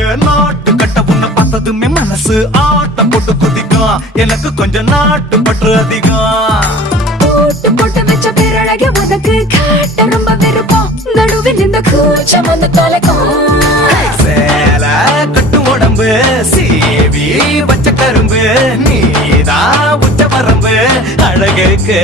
ஏன் நாட்டு கட்ட உன்னை பார்த்ததுமே மனசு ஆட்டம் போட்டு குதிக்கும். எனக்கு கொஞ்சம் நாட்டு பற்று அதிகம். போட்டு போட்டு வச்ச பேரழக உனக்கு காட்ட ரொம்ப விருப்பம். நடுவில் இந்த கூச்சம் வந்து தொலைக்கும். சேல கட்டு உடம்பு சீவி வச்ச கரும்பு நீதான் உச்ச வரம்பு அழகுக்கு